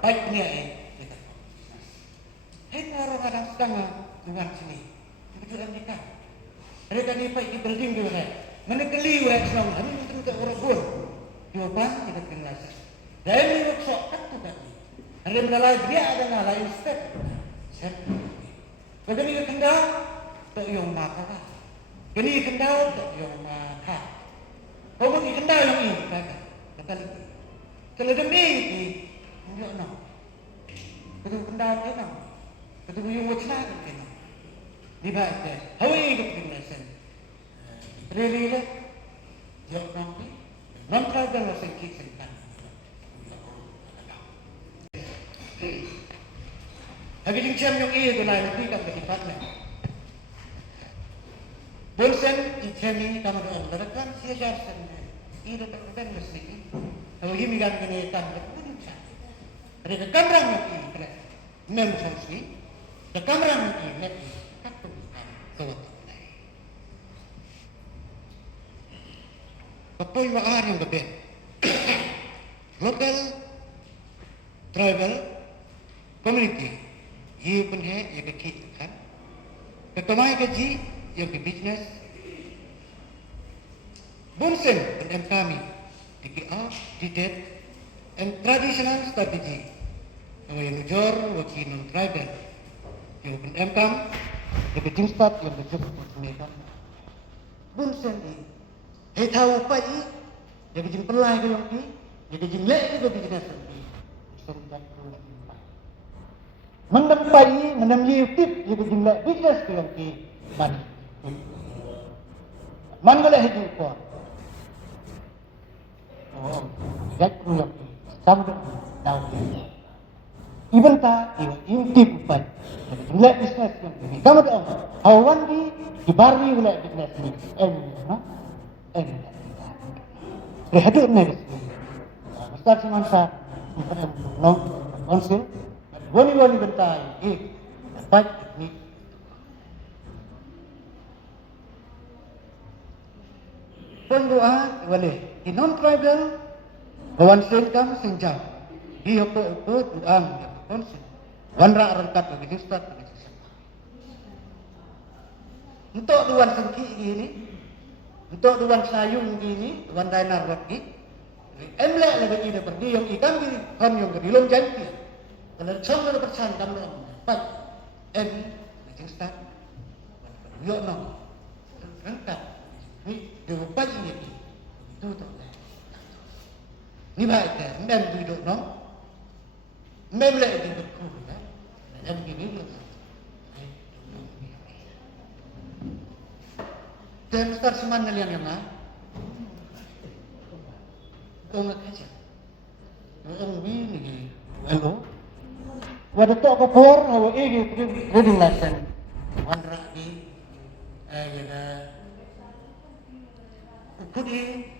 baik niat kita. Hei orang sedang dengan sini. Kebetulan kita. Mereka ni baik di building dia orang. Mana keli orang Islam. Kami mungkin tak orang pun. Jawapan kita kenal saja. Dan ini workshop tu tadi. Ada menalai dia ada menalai step. Set. Bagaimana kita kenal? Tak yang makah. Kini kenal tak yang makah. Kau mungkin kenal yang ini kata. Kata lagi. Kalau demi ini, enggak nak. Betul kenal kenal. Betul yang wacana kenal. Dibaca, hawi kepentingan Rela, jauh nanti, non-tribal masih kisahkan. Lagi jengcam yang ia tu lain lebih kan bersifatnya. Bonsen ini kamu doa, kan siapa sendiri. Ia dapat bukan mesti. Kalau ini kan kena tanda pun cah. Mereka kamera mati, memang sih. Kamera mati, mati. Kapag maaari yung gabi, local tribal community. You pun hai yang kecil kan. Ketomai gaji yang ke business. Bunsen dan kami di art, detail and traditional strategy. Kalau yang jor wakil non tribal yang pun kami yang kecil start yang kecil mereka. Bunsen ini. Hei tahu apa ini? Yang kecil pelai ke yang ini, yang kecil lek ke business ini. Sempat mendampai, mendampai yang kecil lek business ke yang ini. Man boleh hidup kuat. Oh, jak pulang. Sama tahu. Even tak, even tip upat. Let business ni. Kamu tahu, hawan di bari let business ni. Rehadu ni. Ustaz semasa non konsul. Wani bentai. Baik ni. Pun doa boleh. Di non tribal, kawan sengkam senjam. Di apa doang konsul. Wanra rengkat bagi ustaz. Untuk duan sengki ini, untuk duan sayung ini, duan dainar lagi. Emlek lagi ini pergi yang ikan di kon yang di lom janti. Kalau cong ada persan kamu pat bagi ustaz. Yo no. Rengkat. Ni dia buat ini. Itu tu. Ni baik dah. Mem duduk no. Mem lek di beku. Yang gini dia. Dan Ustaz Seman nalian yang mana? Kau nak aja. Kau ni. Hello. Wadah tak kapor, awak ini reading lesson. Wanra ni, ada ukudi,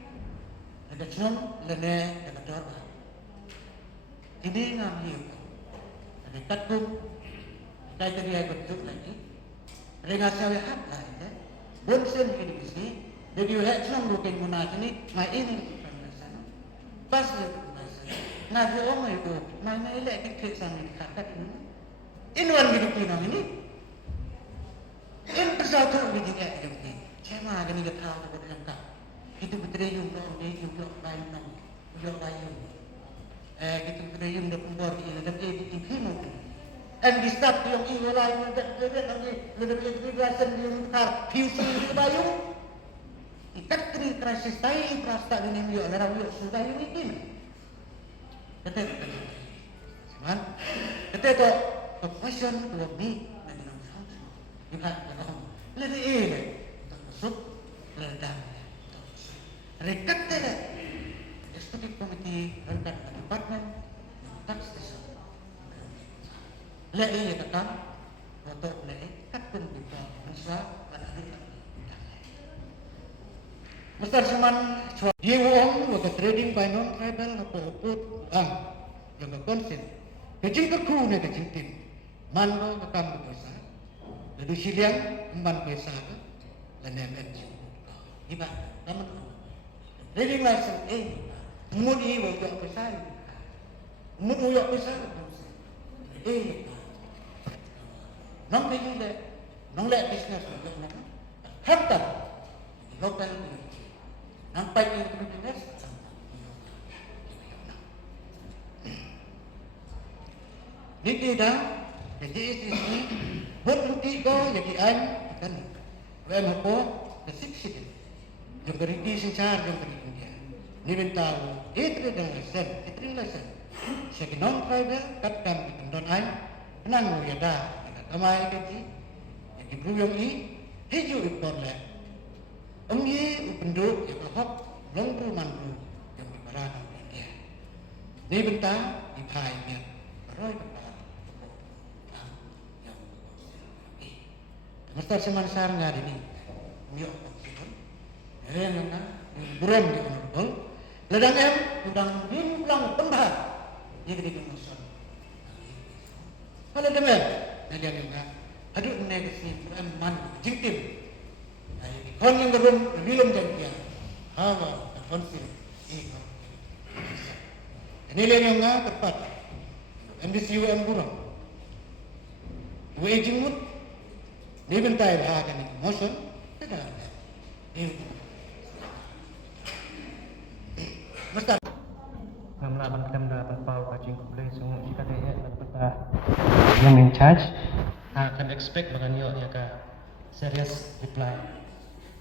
ada cun, lene, ada dorba. Ini ngambil, ada katung, ada tadi aku tutup lagi. Rengas saya apa itu? Bonsen hidup di sini. Jadi orang cun bukan guna ini, mai ini bukan sana. Pas itu. Nah, dia orang itu, mana elak kita sama dekat ini. Inwan hidup ini. In persatu begini aja begini. Cuma gini kita tahu kita jangka. Itu betul yung dong, dia yung lain nong, yung lain. Gitu betul yung dah pembor ini, dah bikin hidup. And di start yung ini lain, dah lagi, lebih biasa yung tar, fusion itu bayu. Ikat kiri krisis tay, prasta ini yung lara yung sudah yung ini. Kata cuman kata tu passion tu ni nak nak juga kalau lebih masuk ledang rekat ada studi komite rekat department tax le kata foto le kat pun kita bisa pada hari Mr. Suman, dia orang waktu trading by non tribal apa yang berkonsen. Kecil kerku ni kecil tim, mana kakam berkuasa, lalu silian man kuasa, lalu macam iba, kamu trading license mud ini waktu kuasa, mud waktu kuasa, nong trading le, nong le business waktu mana, harta, local. Nampak yang berbeza. Ini dah, jadi ini berarti kau jadi an kan? Kalau apa, kesiksi. Yang berarti secara yang berarti dia. Ini bentang itu dah lesson. Sekian non tribal katakan non an, penang ya dah. Kamai kaji, jadi beruyung ini hijau ikon le. Ini penduduk yang berhak longru mandu yang berbarang India. Ini bentang di pahanya roy berbarang yang Mr. Seman Sarngar ini miok konstituen. Yang mana buron di honorable. Ledang udang bimblang pembah yang dikenal. Kalau demen, dia yang aduh negasi man jingtim. Kon yang belum janjian, hawa konsil ini. Ini yang tepat. MDC UM burung. We jingmut. Ni bentai lah kan ni motion. Tidak. Mesti. Namla ban pau kajing boleh semua jika dia pada yang in charge akan expect makan yo ya ka serious reply.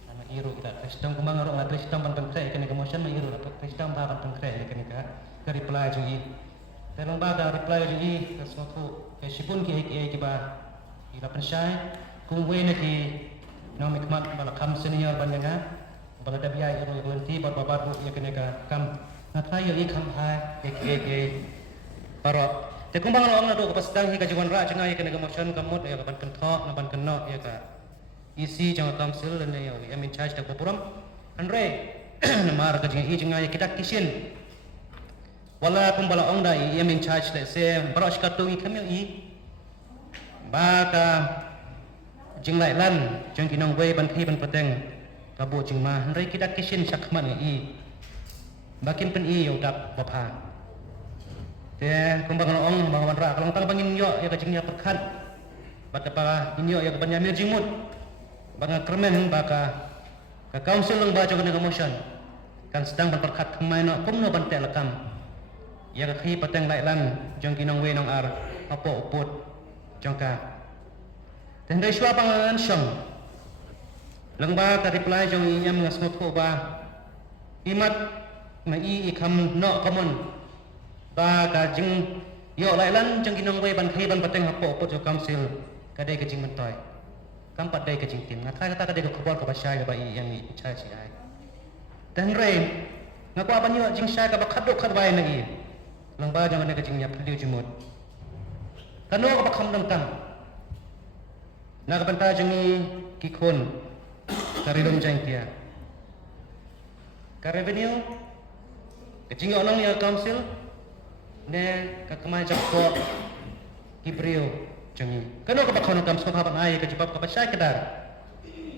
Nama iru kita Kristen kumang orang la Kristen ban pengkre kan ke motion mai iru la Kristen ba ban pengkre kan ka reply jui. Dalam baga reply jui ka suatu ke sipun ki ba ila pensyai kung we na ki no mikmat bala kam senior ban nga bala dabiai iru nanti babat ya kan ka kam Natayo ikam hai ke parok. Te kumbang lo ang nado kapasdang hi kajuan ra janga ya kena motion kamot ya kapan kentok na ban kenok ya ka. Isi jang council dan ya em in charge dak popuram. Andre namar ka janga ya kita kisin. Wala kumbala ong da em in charge le se baros ka tu ikam i. Ba ka jing lai lan jang kinong we ban thi ban pateng ka bo jing ma andre kita kisin sakman i. Bakin pen i yo dap bapa. Te kumbang ong bang wan ra kalong tang bangin yo ya kajingnya perkat. Batapa inyo ya kabanya mirjimut. Bang kermen baka ka council lang ba jogan ng motion. Kan sedang berperkat kemai no kumno bante lekam. Ya ka khi pateng lai lan jong kinong we nong ar apo uput jongka. Ten dai shwa pangan syong. Lang ba ka reply jong iam ngasmut ko ba. Imat na ikam no common ba ka jing yo lai lan jang kinong we ban khai ban pateng hapo po jo council ka dei ka jing mentoy kam pat dei ka jing tim na kata ka dei ka khobor ka basai ka ba yang i chai chi ai dan re ngaku apa nyo jing sha ka ba khadok khad bai na i lang ba jang ne ka jing nya pdiu jimut kano ka ba kham dang tam na ka banta jing ki khon karilom jang tia ka revenue kecing orang ya council ne kakmai jakpo kibrio jangi kano ka bakhono kam sokha ban ai ka jibab ka pasai kedar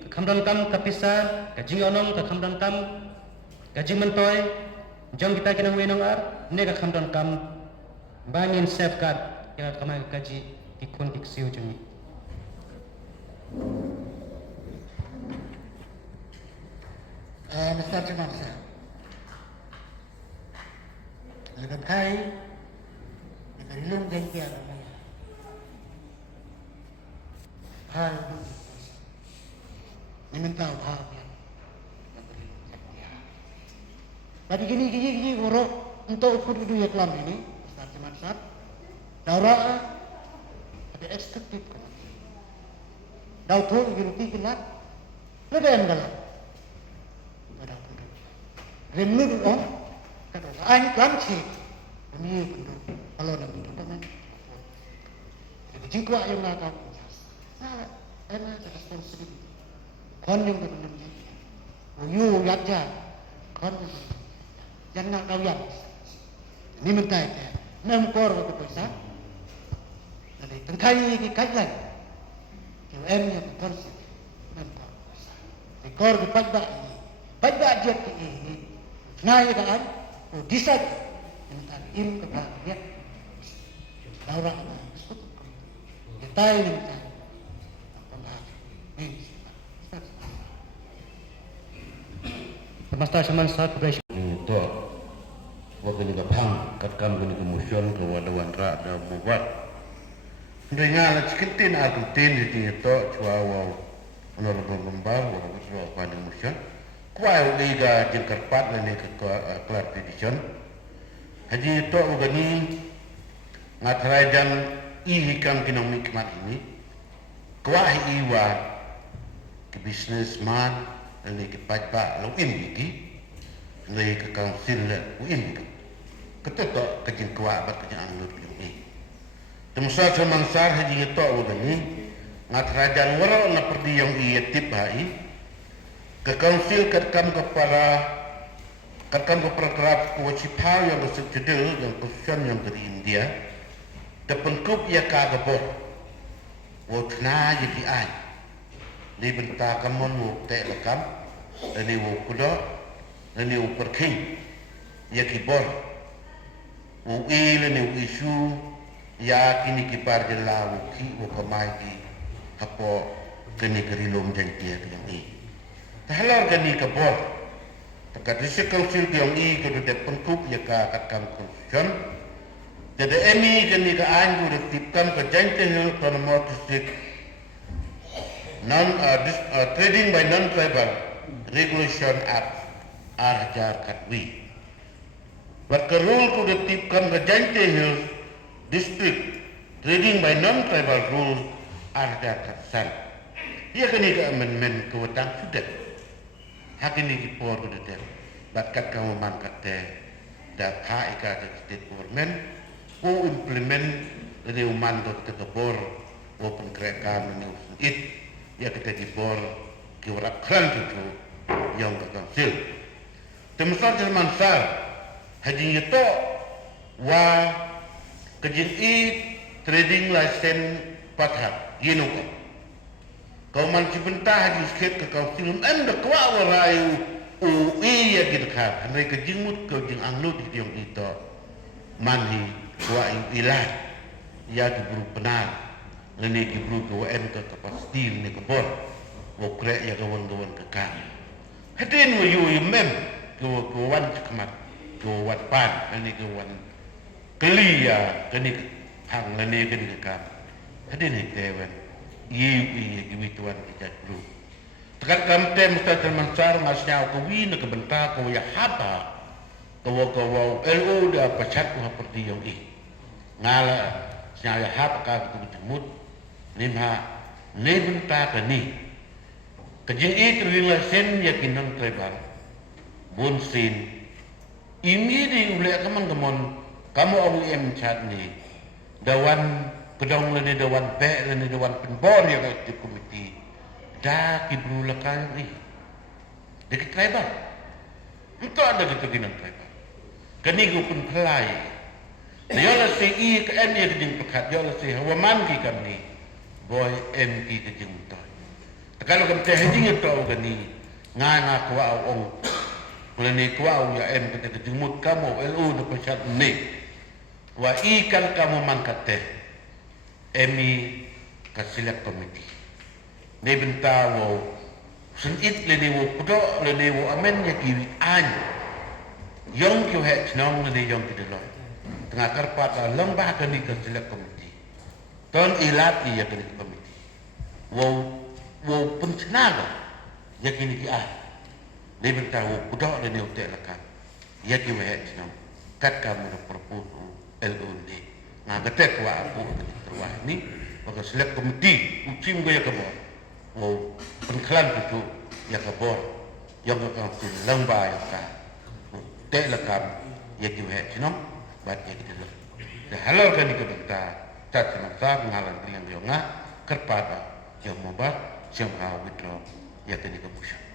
ka khamdan kam ka pisa ka jing onong ka khamdan kam ka jing mentoy jong kita kinang wenong ar ne ka khamdan kam bangin safeguard ya kamai kaji ikon iksiu jangi Mr. Chairman, Lepas kai, kita belum janji apa ni. Hal ini minta hal dia. Tapi gini urut untuk ukur duit kelam ini, start macam daura ada ekspektif kan. Dau tu gini kilat, lebih enggak. Remnu tu anh quán chỉ như kalau nak betul kan jadi jika yang nak tahu salah enak responsibility kon yang betul you yaja kon yang nak tahu yang ini minta itu nempor itu pesa jadi tengkai ki kai lai you em yang betul nempor ekor di pada jet ini nai kan disat tentang im kebahagiaan daura kita ini Semesta zaman saat beres Itu waktu ni kapang katkam kini kemusion kewaduan ra ada buat. Dengar sekentin Argentin di itu cuawa honorable member waktu itu pada kemusion. Kuai liga jengkarpat dan ke kelar division. Haji itu ugani ngatarai dan ihikam kinong nikmat ini. Kuai iwa ke businessman dan ke pajak login ini. Lagi ke council login. Ketua kejeng kuai bat kejeng anur ini. Temusa semansar haji itu ugani ngatarai dan walau na perdi yang ia tip hai. Ke council ketkam kepada kerap kewajibhal yang bersetuju yang khususan yang dari India terpengkup ia kagabot wotna jadi ai di bentar kamon wo te lekam dan wo kudo dan wo perking ia kibor wo il dan wo isu ya kini kipar je lau ki wo kamai ki kapo kini kerilom jang dia yang i tahalar kini kapor takat district council yang i ke de pengkup ya ka katkam constitution jadi emi kini ka anju de tipkam ke jang hill autonomous district trading by non-tribal regulation act arjar katwi Rule kudetipkan ke Jante Hills District trading by non-tribal rule ada katsan. Ia kini ke amendment ke wetang sudah. Hak ini kipor kudetek. Batkat kamu mangkat teh. Dan hak ika ke state government. Ku implement dari uman ke kebor. Ku pengkerekan menyusun it. Ia kita kipor kiwarak kran cucu. Yang ke kansil. Temasar Jerman sar. Haji itu wa kejin i trading license pathat yenu ko kau man cibenta haji sket ke kau film anda kwa warayu u i ya gid kha andre kejin mut ko jing anglu di tiong itu manhi wa ilah ya diburu penal leni diburu ko en ke kapastil ni ko bor wo kre ya kawan ke kan hadin wa yu mem ko wan kemat kawan pan, ini kawan kelia, ini hang, ini kan. Hadi ni kawan, iwi tuan kita dulu. Tekat kamten mesti termansar ngasnya aku win ke bentar kau ya haba, kau LO dah pecat kau seperti yang ngala saya haba kau berjemut, nimha ni bentar ke ni. Kejeng terlihat sen yakinan tribal, bonsin. Ini di ulek kamu awim chat ni dawan pedong leni dawan pe leni dawan penbor yang di komiti dah kibru lekal ni dekat tribal itu ada gitu gini tribal kini gue pun pelai dia lah si i ke en yang kejeng pekat dia lah si hawaman ki kami boy mp kejeng toy kalau kamu teh hejing itu kini ngana kuah ong Kuleni kuau ya em kita kejemut kamu LU na pecat ni. Wa ikan kamu mangkat teh. Emi kasilak komiti. Ne bentawo senit leni wo kudo leni wo amen ya kiwi an. Yong kyo het nong leni yong kideloi. Tengah karpat long bah kani kasilak komiti. Ton ilat iya kani komiti. Wo pencenaga ya kini ki ah. Dia beritahu, kuda ada ni hotel lekat. Ia kira hati nam. Kat kamu dah perputu LUD. Nah, ketek wa aku terwah ni. Maka selek komiti, ucim gaya kebor. Oh, pengkelan itu ya kebor. Yang akan tu lembah ya kan. Tek lekam, ia kira hati nam. Bat ia kita lek. Halal kan ikut bentar. Tak semasa mengalang kalian yonga. Kerpada yang mobat, siang kau withdraw. Ya tadi kemusyak.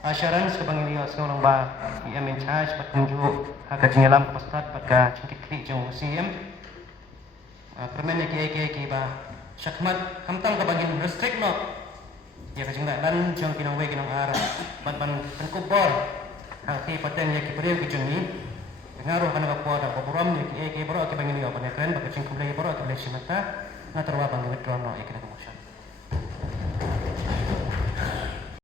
Asyaran sebangin seorang ba yang in charge petunjuk kejingalam pastat pada cengkik jong museum permen ke ba syakmat kamtang ka bangin restrict no ya kejingla dan jong kinang we kinang ar ban kubor hati paten ya ki beri kejungi ngaruh kana ka da borom ni ke boro ke bangin yo ban kren ba kejing kumle boro ke le simata na terwa bangin withdraw no ikina kemudian